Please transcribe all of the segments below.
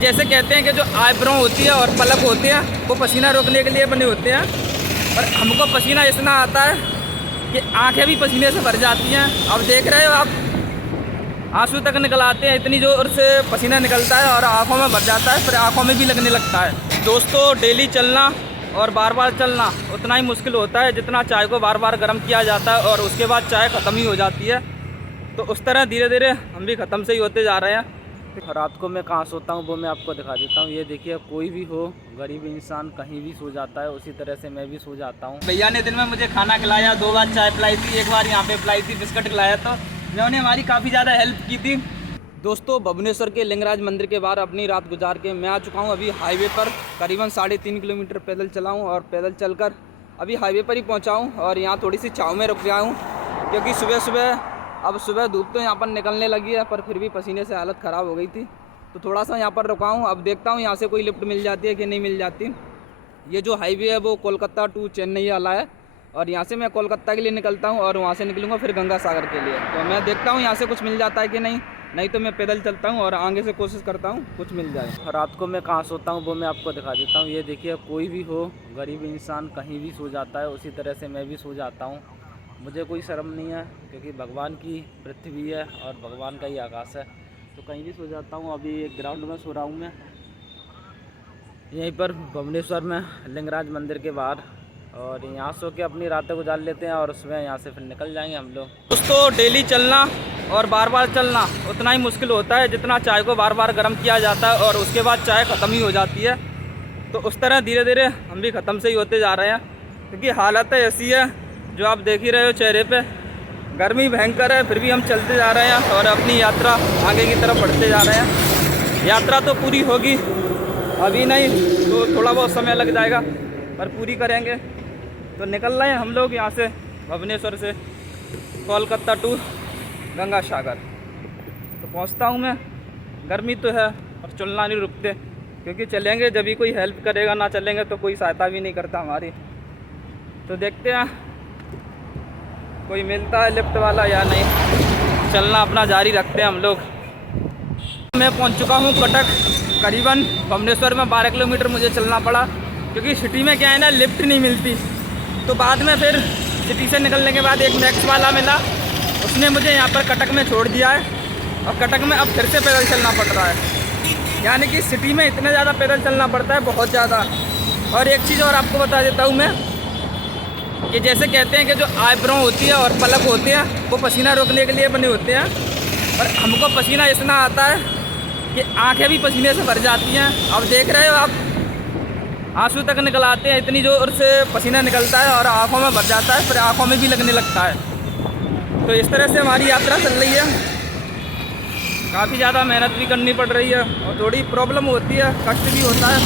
जैसे कहते हैं कि जो आईब्रो होती है और पलक होते हैं वो पसीना रोकने के लिए बने होते हैं, और हमको पसीना इतना आता है कि आंखें भी पसीने से भर जाती हैं। अब देख रहे हो आप, आंसू तक निकल आते हैं, इतनी जोर से पसीना निकलता है और आंखों में भर जाता है, फिर आंखों में भी लगने लगता है। दोस्तों, डेली चलना और बार बार चलना उतना ही मुश्किल होता है जितना चाय को बार बार गर्म किया जाता है और उसके बाद चाय ख़त्म ही हो जाती है। तो उस तरह धीरे धीरे हम भी ख़त्म से ही होते जा रहे हैं। रात को मैं कहाँ सोता हूँ वो मैं आपको दिखा देता हूँ। ये देखिए, कोई भी हो, गरीब इंसान कहीं भी सो जाता है, उसी तरह से मैं भी सो जाता हूँ। भैया ने दिन में मुझे खाना खिलाया, 2 बार चाय पिलाई थी, 1 बार यहाँ पे पिलाई थी, बिस्किट खिलाया, तो उन्होंने हमारी काफ़ी ज़्यादा हेल्प की थी। दोस्तों, भुवनेश्वर के लिंगराज मंदिर के बाहर अपनी रात गुजार के मैं आ चुका हूँ अभी हाईवे पर। करीबन 3.5 किलोमीटर पैदल चला हूँ और पैदल चलकर अभी हाईवे पर ही पहुँचा हूँ। और यहाँ थोड़ी सी छाँव में रुक गया हूँ क्योंकि सुबह धूप तो यहाँ पर निकलने लगी है, पर फिर भी पसीने से हालत ख़राब हो गई थी, तो थोड़ा सा यहाँ पर रुका हूँ। अब देखता हूँ यहाँ से कोई लिफ्ट मिल जाती है कि नहीं मिल जाती। ये जो हाईवे है वो कोलकाता टू चेन्नई वाला है, और यहाँ से मैं कोलकाता के लिए निकलता हूँ और वहाँ से निकलूँगा फिर गंगा सागर के लिए। तो मैं देखता हूँ यहाँ से कुछ मिल जाता है कि नहीं तो मैं पैदल चलता हूँ और आगे से कोशिश करता हूँ कुछ मिल जाए। रात को मैं कहाँ सोता हूँ वो मैं आपको दिखा देता हूँ। ये देखिए, कोई भी हो, गरीब इंसान कहीं भी सो जाता है, उसी तरह से मैं भी सो जाता हूँ। मुझे कोई शर्म नहीं है क्योंकि भगवान की पृथ्वी है और भगवान का ही आकाश है, तो कहीं भी सो जाता हूँ। अभी एक ग्राउंड में सो रहा हूँ मैं, यहीं पर भुवनेश्वर में लिंगराज मंदिर के बाहर, और यहाँ सो के अपनी रातें गुजार लेते हैं और सुबह यहाँ से फिर निकल जाएंगे हम लोग। दोस्तों, डेली चलना और बार बार चलना उतना ही मुश्किल होता है जितना चाय को बार बार गर्म किया जाता है और उसके बाद चाय ख़त्म ही हो जाती है। तो उस तरह धीरे धीरे हम भी ख़त्म से ही होते जा रहे हैं क्योंकि हालत ऐसी है जो आप देख ही रहे हो चेहरे पे। गर्मी भयंकर है, फिर भी हम चलते जा रहे हैं और अपनी यात्रा आगे की तरफ बढ़ते जा रहे हैं। यात्रा तो पूरी होगी, अभी नहीं तो थोड़ा बहुत समय लग जाएगा, पर पूरी करेंगे। तो निकल रहे हैं हम लोग यहाँ से भुवनेश्वर से कोलकाता टू गंगा सागर। तो पहुँचता हूँ मैं। गर्मी तो है और चलना नहीं रुकते क्योंकि चलेंगे जब भी कोई हेल्प करेगा, ना चलेंगे तो कोई सहायता भी नहीं करता हमारी। तो देखते हैं कोई मिलता है लिफ्ट वाला या नहीं। चलना अपना जारी रखते हैं हम लोग। मैं पहुंच चुका हूं कटक। करीबन भुवनेश्वर में 12 किलोमीटर मुझे चलना पड़ा क्योंकि सिटी में क्या है ना, लिफ्ट नहीं मिलती। तो बाद में फिर सिटी से निकलने के बाद एक मैक्स वाला मिला, उसने मुझे यहाँ पर कटक में छोड़ दिया है और कटक में अब फिर से पैदल चलना पड़ रहा है। यानी कि सिटी में इतना ज़्यादा पैदल चलना पड़ता है, बहुत ज़्यादा। और एक चीज़ और आपको बता देता हूँ मैं कि जैसे कहते हैं कि जो आईब्रो होती है और पलक होते हैं वो पसीना रोकने के लिए बने होते हैं, और हमको पसीना इतना आता है कि आंखें भी पसीने से भर जाती हैं। अब देख रहे हो आप, आंसू तक निकल आते हैं, इतनी जोर से पसीना निकलता है और आंखों में भर जाता है, फिर आंखों में भी लगने लगता है। तो इस तरह से हमारी यात्रा चल रही है। काफ़ी ज़्यादा मेहनत भी करनी पड़ रही है और थोड़ी प्रॉब्लम होती है, कष्ट भी होता है,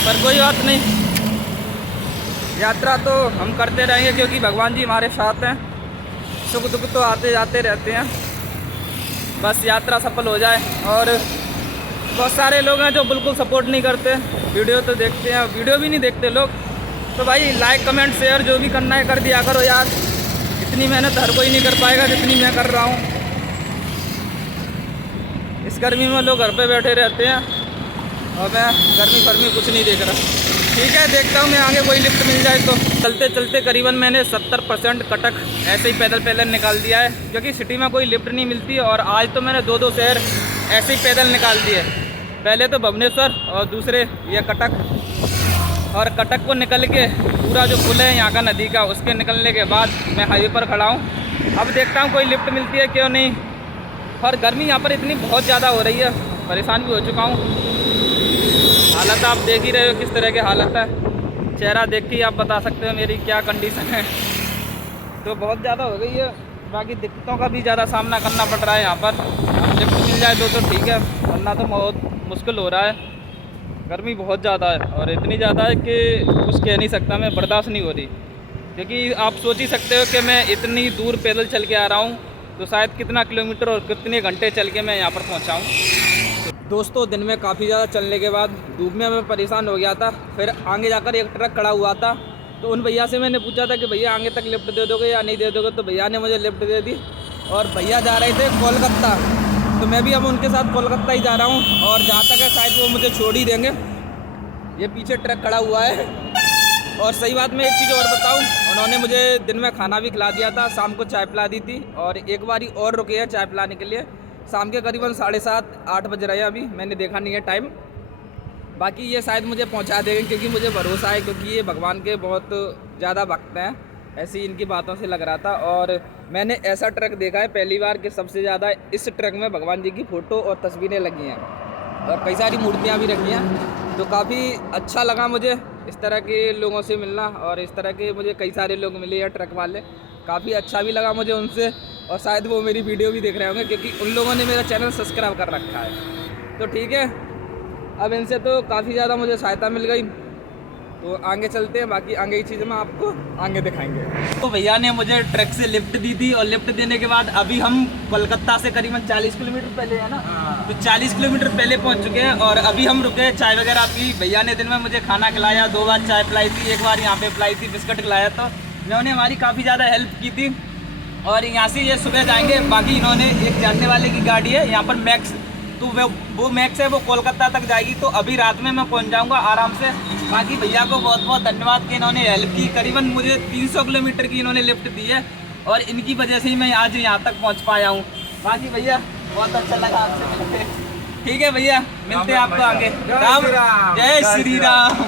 पर कोई बात नहीं। यात्रा तो हम करते रहेंगे क्योंकि भगवान जी हमारे साथ हैं। सुख दुख तो आते जाते रहते हैं, बस यात्रा सफल हो जाए। और बहुत सारे लोग हैं जो बिल्कुल सपोर्ट नहीं करते, वीडियो तो देखते हैं, वीडियो भी नहीं देखते लोग। तो भाई लाइक कमेंट शेयर जो भी करना है कर दिया करो यार। इतनी मेहनत हर कोई नहीं कर पाएगा जितनी मैं कर रहा हूँ। इस गर्मी में लोग घर पे बैठे रहते हैं और मैं गर्मी कुछ नहीं देख रहा। ठीक है, देखता हूँ मैं आगे कोई लिफ्ट मिल जाए तो। चलते चलते करीबन मैंने 70% कटक ऐसे ही पैदल निकाल दिया है क्योंकि सिटी में कोई लिफ्ट नहीं मिलती। और आज तो मैंने 2 शहर ऐसे ही पैदल निकाल दिए। पहले तो भुवनेश्वर और दूसरे ये कटक। और कटक को निकल के पूरा जो पुल है यहाँ का नदी का, उसके निकलने के बाद मैं हाईवे पर खड़ा हूँ। अब देखता हूँ कोई लिफ्ट मिलती है क्यों नहीं। और गर्मी यहाँ पर इतनी बहुत ज़्यादा हो रही है, परेशान भी हो चुका हूँ। हालत आप देख ही रहे हो किस तरह की हालत है। चेहरा देख के आप बता सकते हो मेरी क्या कंडीशन है। तो बहुत ज़्यादा हो गई है, बाकी दिक्कतों का भी ज़्यादा सामना करना पड़ रहा है यहाँ पर। अब लिफ्ट मिल जाए तो ठीक है, वरना तो बहुत मुश्किल हो रहा है। गर्मी बहुत ज़्यादा है और इतनी ज़्यादा है कि कुछ कह नहीं सकता, मैं बर्दाश्त नहीं हो रही। क्योंकि आप सोच ही सकते हो कि मैं इतनी दूर पैदल चल के आ रहा हूँ, तो शायद कितना किलोमीटर और कितने घंटे चल के मैं यहाँ पर पहुँचा हूँ। दोस्तों, दिन में काफ़ी ज़्यादा चलने के बाद धूप में मैं परेशान हो गया था। फिर आगे जाकर एक ट्रक खड़ा हुआ था, तो उन भैया से मैंने पूछा था कि भैया आगे तक लिफ्ट दे दोगे या नहीं दे दोगे। तो भैया ने मुझे लिफ्ट दे दी और भैया जा रहे थे कोलकाता। तो मैं भी अब उनके साथ कोलकाता ही जा रहा हूँ, और जहाँ तक है शायद वो मुझे छोड़ ही देंगे। ये पीछे ट्रक खड़ा हुआ है। और सही बात मैं एक चीज़ और बताऊँ, उन्होंने मुझे दिन में खाना भी खिला दिया था, शाम को चाय पिला दी थी, और एक बारी और रुके हैं चाय पिलाने के लिए। शाम के करीबन 7:30-8 बज रहे हैं अभी, मैंने देखा नहीं है टाइम। बाकी ये शायद मुझे पहुंचा देंगे, क्योंकि मुझे भरोसा है, क्योंकि ये भगवान के बहुत ज़्यादा भक्त हैं, ऐसी इनकी बातों से लग रहा था। और मैंने ऐसा ट्रक देखा है पहली बार कि सबसे ज़्यादा इस ट्रक में भगवान जी की फ़ोटो और तस्वीरें लगी हैं, और कई सारी मूर्तियाँ भी रखी हैं। तो काफ़ी अच्छा लगा मुझे इस तरह के लोगों से मिलना, और इस तरह के मुझे कई सारे लोग मिले हैं ट्रक वाले, काफ़ी अच्छा भी लगा मुझे उनसे। और शायद वो मेरी वीडियो भी देख रहे होंगे, क्योंकि उन लोगों ने मेरा चैनल सब्सक्राइब कर रखा है। तो ठीक है, अब इनसे तो काफ़ी ज़्यादा मुझे सहायता मिल गई, तो आगे चलते हैं। बाकी आगे की चीज़ें मैं आपको आगे दिखाएंगे। तो भैया ने मुझे ट्रक से लिफ्ट दी थी, और लिफ्ट देने के बाद अभी हम कोलकाता से करीबन 40 किलोमीटर पहले है ना, तो 40 किलोमीटर पहले पहुंच चुके हैं। और अभी हम रुके चाय वगैरह पी। भैया ने दिन में मुझे खाना खिलाया, 2 बार चाय पिलाई थी, एक बार यहाँ पे पिलाई थी, बिस्किट खिलाया था। इन्होंने हमारी काफ़ी ज़्यादा हेल्प की थी। और यहाँ से ये सुबह जाएंगे। बाकी इन्होंने एक जानने वाले की गाड़ी है यहाँ पर मैक्स, तो वो मैक्स है, वो कोलकाता तक जाएगी, तो अभी रात में मैं पहुँच जाऊँगा आराम से। बाकी भैया को बहुत बहुत धन्यवाद कि इन्होंने हेल्प की। करीबन मुझे 300 किलोमीटर की इन्होंने लिफ्ट दी है, और इनकी वजह से ही मैं आज यहाँ तक पहुँच पाया हूँ। बाकी भैया बहुत अच्छा लगा आपसे मिलकर। ठीक है भैया, मिलते हैं आपको आगे। राम जय श्री राम।